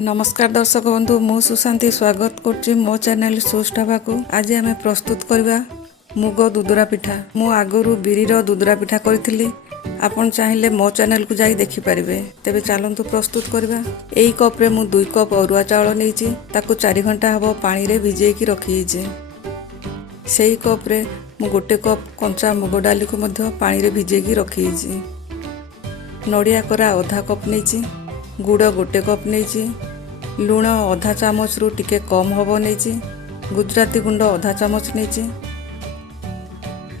नमस्कार दर्शक बंधु मु सुशांति स्वागत करछि मो चैनल सुष्टाभा को। आज आम प्रस्तुत करवा मुग दुदुरा पिठा। मु आगुरु बिरीर दुदुरा पिठा करी। आपण चाहिए मो चैनल को जाई देखि परिबे। तेबे चलंतु प्रस्तुत करवा। एई कप रे मु 2 कप अरुआ चावल नेछि ताकू 4 घंटा हबो पानी रे भिजेई की रखी जे। सेई कप रे मु 1 कप कंचा मुग डाली को मध्य पानी रे भिजेई की रखी जे। नडिया कोरा आधा कप नेछि, गुड़ 1 कप नेछि, लुण आधा चामच रु टिके कम हबो नेछि, गुजराती गुंड आधा चामच नेछि,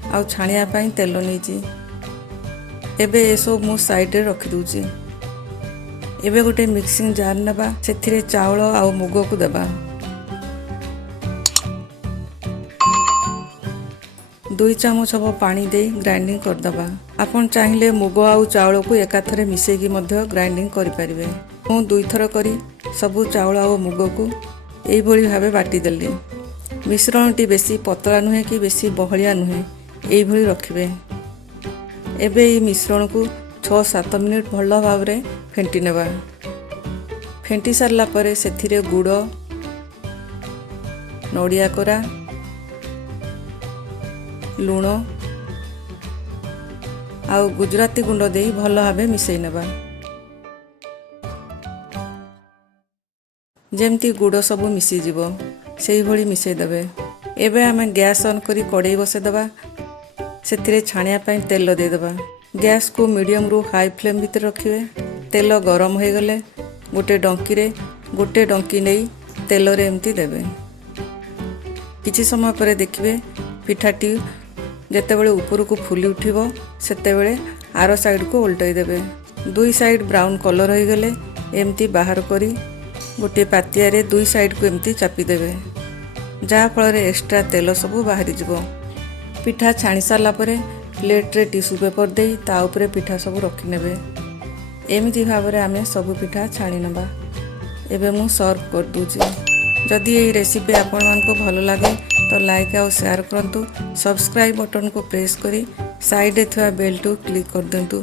आ छाणिया पई तेल नेछि। एबे ए सब मु साइड रे रखि दूची। एबे गोटे मिक्सिंग जार नेबा, सेथिरे चावल आ मुग को देबा। 2 चामच हबो पानी दे ग्राइंडिंग कर दबा। आपण चाहिए मुग आ चावल को एकाथरे मिसेकी मध्य ग्राइंडिंग करि परिबे। मु 2 थर करी सबु चावल आ मुग को एई भली भाबे बाटी देली। मिश्रणटी बेसी पतला नुहे कि बेसी बहलिया नुहे, एई भली रखिबे। एबे ई मिश्रण को 6-7 मिनिट भल भाबरे फेंटी नेबा। फेंटी सारला परे सेथिरे गुड़, नडिया कोरा, लुण आ गुजराती गुंड दे भल भाबे मिसई नेबा। जेमती गुड़ सबू मिसी जीवो सेही भली मिसई देबे। एबे आमे गैस ऑन करी कड़ाई बसे देबा। सेथिरे छाणिया पई तेल दे देबा। गैस को मीडियम रु हाई फ्लेम भीतर रखिबे। तेल गरम हो गले गोटे डंकी रे गोटे डंकी नहीं तेल रे एमती देबे। किछि समय परे देखिबे पिठाटी जेतेबेले ऊपर को फुली उठिबो सेतेबेले आरो साइड को उल्टाई देबे। 2 साइड ब्राउन कलर हो गले एमती बाहर करी गोटे पातिया रे 2 साइड को एमती चापी देबे, जहा फल रे एक्स्ट्रा तेल सबू बाहरी जिवो। पिठा छाणी सारला परे प्लेट रे टिश्यू पेपर दे ता ऊपर पिठा सबू रखि नेबे। एमिति भाबरे आमे सबू पिठा छाणी नबा। एबे मु सर्व कर दूची। जदि ये रेसिपी आपण मानको भल लागे तो लाइक और शेयर करंतु। सब्सक्राइब बटन को प्रेस करी साइड रे थवा बेल टू क्लिक कर देंतु।